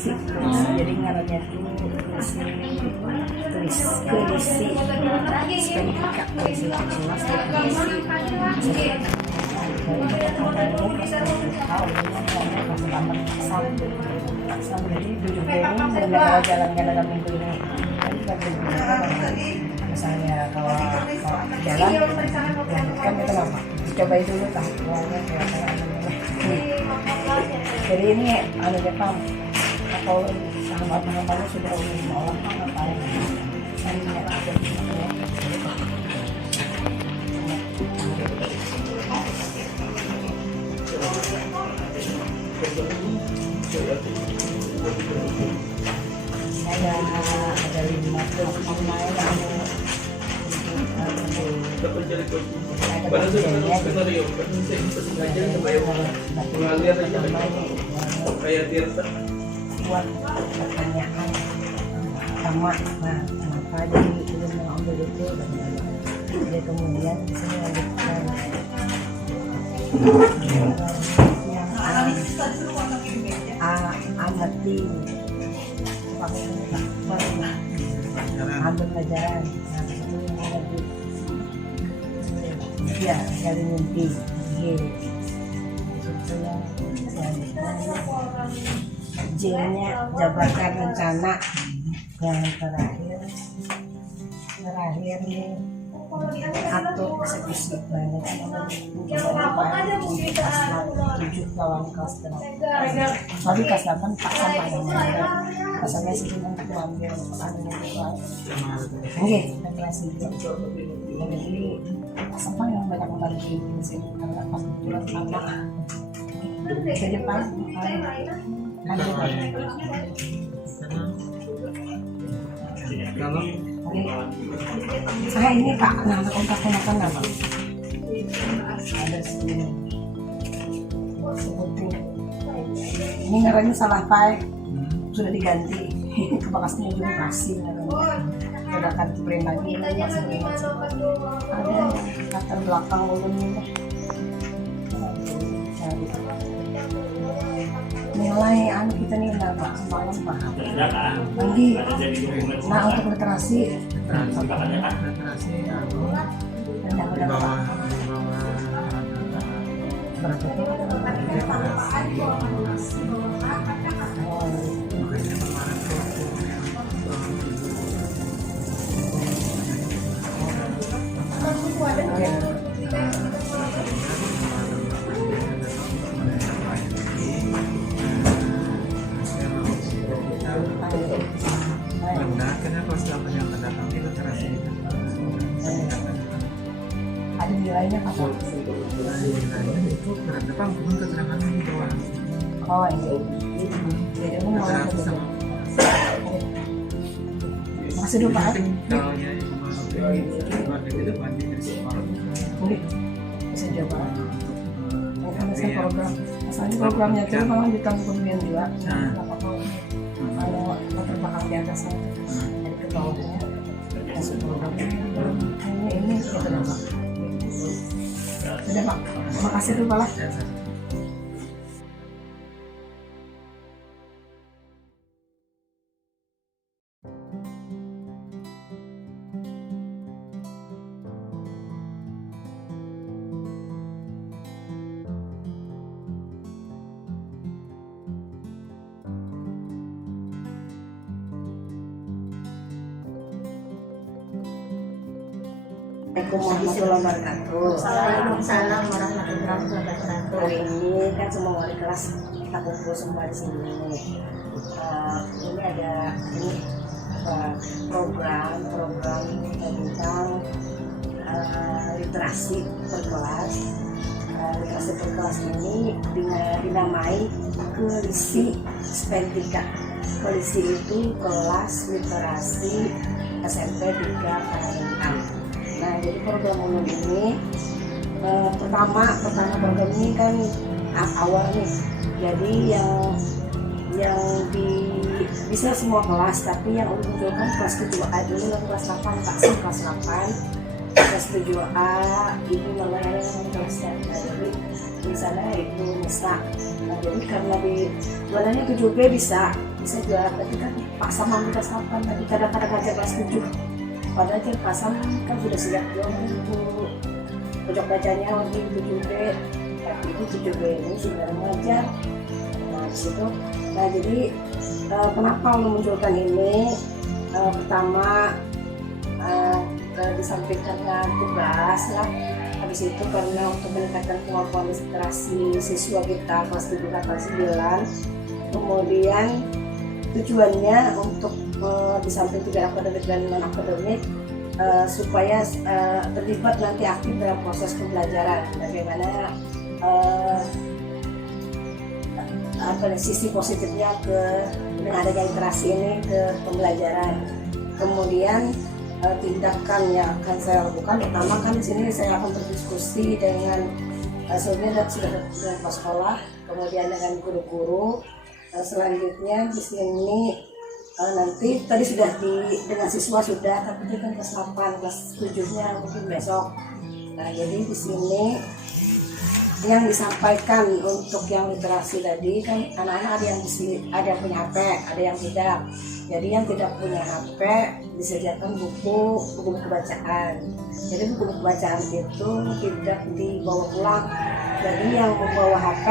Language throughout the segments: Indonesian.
Kelisi. Jadi ngarannya tuh Kelisi Spendika Kelisi jelas Kelisi. Jadi duduknya ini kalau jalan-jalan minggu ini misalnya kalau jalan kan itu lama dicobain dulu kan uangnya jadi ini ada Jepang atau sahabat-sahabatnya sudah mau ngapain ini ada ada 5 pemain buat pertanyaan sama kenapa jadi belum mengambil itu jadi kemudian di sini lanjutkan amati ambil pelajaran ya dari mimpi J-nya jabarkan rencana yang terakhir nih atur eksekusi banyak tujuh kawan kelas 8 sorry kelas 8 Pak sama pasalnya sih untuk mengambil anunya oke kelas itu jadi sama yang banyak membantu di sini karena pas kebetulan sama ke depan kalau saya ini Pak, nah kontaknya apa? Ada sini. Ini ngarannya salah Pak, sudah diganti. Kebakasnya juga kasih ledakan frame lagi ada latar belakang ulunnya nilai anu kita nih nama semalam paham lagi nah untuk literasi di bawah kenapa selama yang mendatang itu terasa ada nilainya Pak? Nilainya itu berapa bukan keterangannya di bawah. Oh iya. Jadi aku mau masih dulu Pak? Kalau ya itu banding dari sekolah. Bisa coba. Karena saya program, asalnya programnya itu memang ditanggung juga. Kalau latar belakang di atas dari ke bawahnya masuk programnya ini kita dapat. Sudah Pak, terima kasih dulu Pak. Assalamualaikum Waalaikumsalam warahmatullahi wabarakatuh. Hari ini kan semua wali kelas kita kumpul semua di sini. Ini ada program tentang literasi per kelas. Literasi per kelas ini dinamai Kelisi Spendika. Kelisi itu kelas literasi SMP 3 Nah, jadi program umum ini pertama program ini kan awal nih. Jadi yang bisa semua kelas, tapi yang untuk kan kelas 7A dulu dan kelas 8 Pak, kelas 8 kelas 7A ini namanya kelas 8. Jadi di sana itu bisa. Nah, jadi karena di bulannya 7B bisa bisa juara. Berarti kan Pak Samam kelas 8 tadi kadang-kadang aja kelas 7. Padahal kan Pak Sam kan sudah siap jual untuk pojok bacanya lagi 7B, tapi itu 7B ini sudah mengajar. Nah disitu, nah jadi kenapa memunculkan ini? Pertama disampaikannya tugas lah. Habis itu karena untuk meningkatkan kemampuan literasi siswa kita kelas 7 kelas 9. Kemudian tujuannya untuk di samping tidak akademik dan non akademik supaya terlibat nanti aktif dalam proses pembelajaran. Bagaimana sisi positifnya dengan adanya literasi ini ke pembelajaran. Kemudian tindakan yang akan saya lakukan pertama kan di sini saya akan berdiskusi dengan sudah dengan sekolah, kemudian dengan guru-guru. Selanjutnya di sini nanti tadi sudah dengan siswa sudah, tapi itu kan kelas 8, kelas 7-nya mungkin besok. Nah jadi di sini yang disampaikan untuk yang literasi tadi kan anak-anak ada yang punya HP, ada yang tidak. Jadi yang tidak punya HP disediakan buku bacaan. Jadi buku bacaan itu tidak dibawa pulang. Jadi yang membawa HP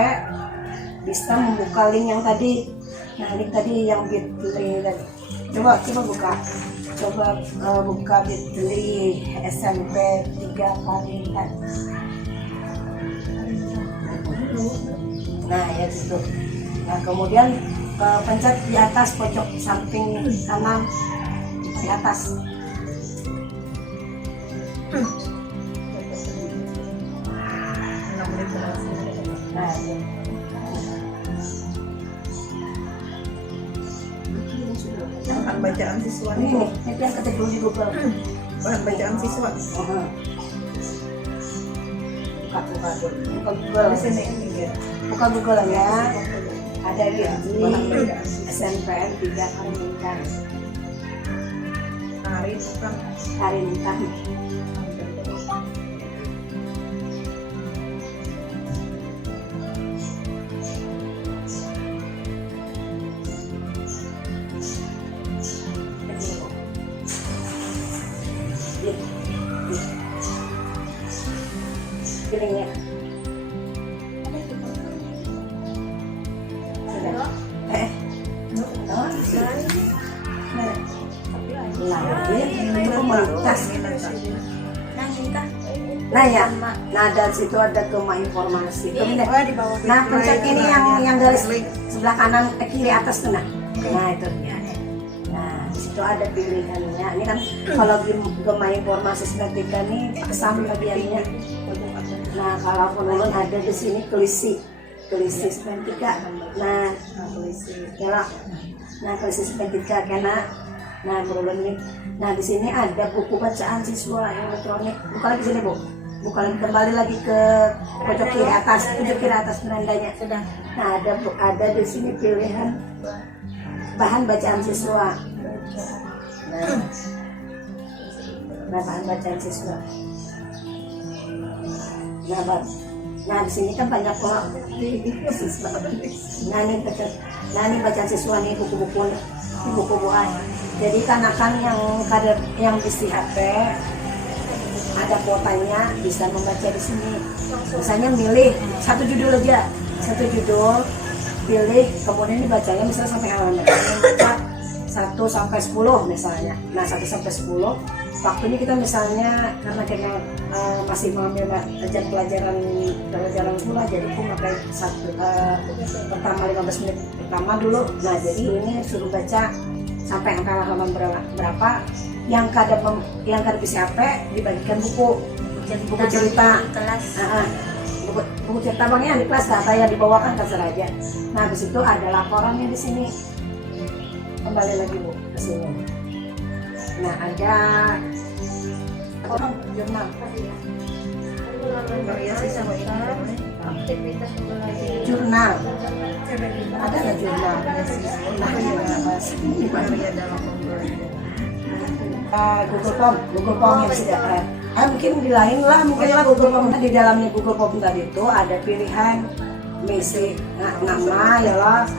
bisa membuka link yang tadi. Nah link tadi yang Bitly tadi. Coba buka Bitly SMP 3 Kalintan. Nah ya gitu. Nah kemudian pencet di atas pojok samping kanan di atas. Nah, ya. Bahan bacaan siswa Ini yang ketik dulu di Google. bahan bacaan siswa Buka Google. di sini ini ya. Buka Google ya. Ada di SNPN 3 Kalintan. Kalintan. Pilihnya. Itu komunitas. Nah ya, nah dari situ ada Kema Informasi. Nah pencet ini yang garis sebelah kanan kiri atas tuh nah itu dia. Nah di situ ada pilihannya. Ini kan kalau Kema Informasi Semetika nih kesam bagiannya. Nah kalau penurun ada di sini kelisi Semetika. Nah kelisi Semetika karena nah berulun nih. Nah di sini ada buku bacaan siswa yang elektronik. Buka lagi sini Bu. Buka lagi, kembali lagi ke pojok kiri atas penandanya. Sudah. Nah ada di sini pilihan bahan bacaan siswa. Nah bahan bacaan siswa. Nah di sini kan banyak kok. Nah ini bacaan siswa nih buku-buku bukuan. Jadi kan yang isi HP ada kuotanya bisa membaca di sini. Misalnya milih satu judul aja, pilih, kemudian dibacanya misalnya sampai halaman 1 sampai 10 misalnya. Nah 1 sampai 10 waktunya kita misalnya karena kita masih mengambil pelajaran pula, jadi aku pakai pertama 15 menit pertama dulu. Nah jadi ini suruh baca sampai angka halaman berapa. Yang kada bisa HP dibagikan buku cerita kelas. Buku cerita bangnya di kelas data yang dibawakan terserah aja. Nah di situ ada laporannya di sini. Kembali lagi Bu ke sini. Nah ada jurnal. Jurnal. Ada nggak jurnal? Google Form yang disediakan. Mungkin di lain lah, Google Form. Di dalamnya Google Form tadi itu ada pilihan misi nama ya lah,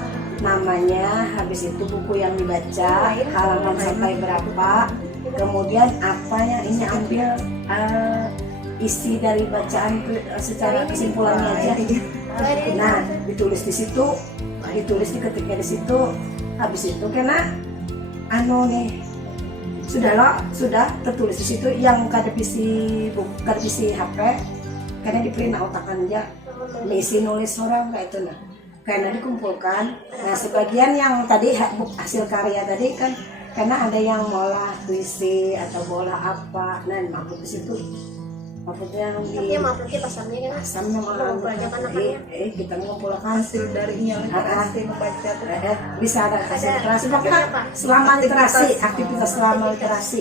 namanya, habis itu buku yang dibaca, halaman sampai berapa, kemudian apa yang ini ambil isi dari bacaan secara kesimpulannya aja. Nah, ditulis di situ, ditulis diketiknya di situ. Habis itu kena nih sudah tertulis di situ yang kada PC HP karena di print out akan dia isi nulis orang kayak itu nah karena dikumpulkan. Nah sebagian yang tadi hasil karya tadi kan karena ada yang molah puisi atau bola apa, nah maksud di situ maksudnya Iya, maksudnya pasamnya kan asamnya mengumpulkan anak-anaknya. kita mengumpulkan Hasil darinya literasi membaca tuh. bisa ada hasil literasi, pokoknya selama literasi, aktivitas selama literasi.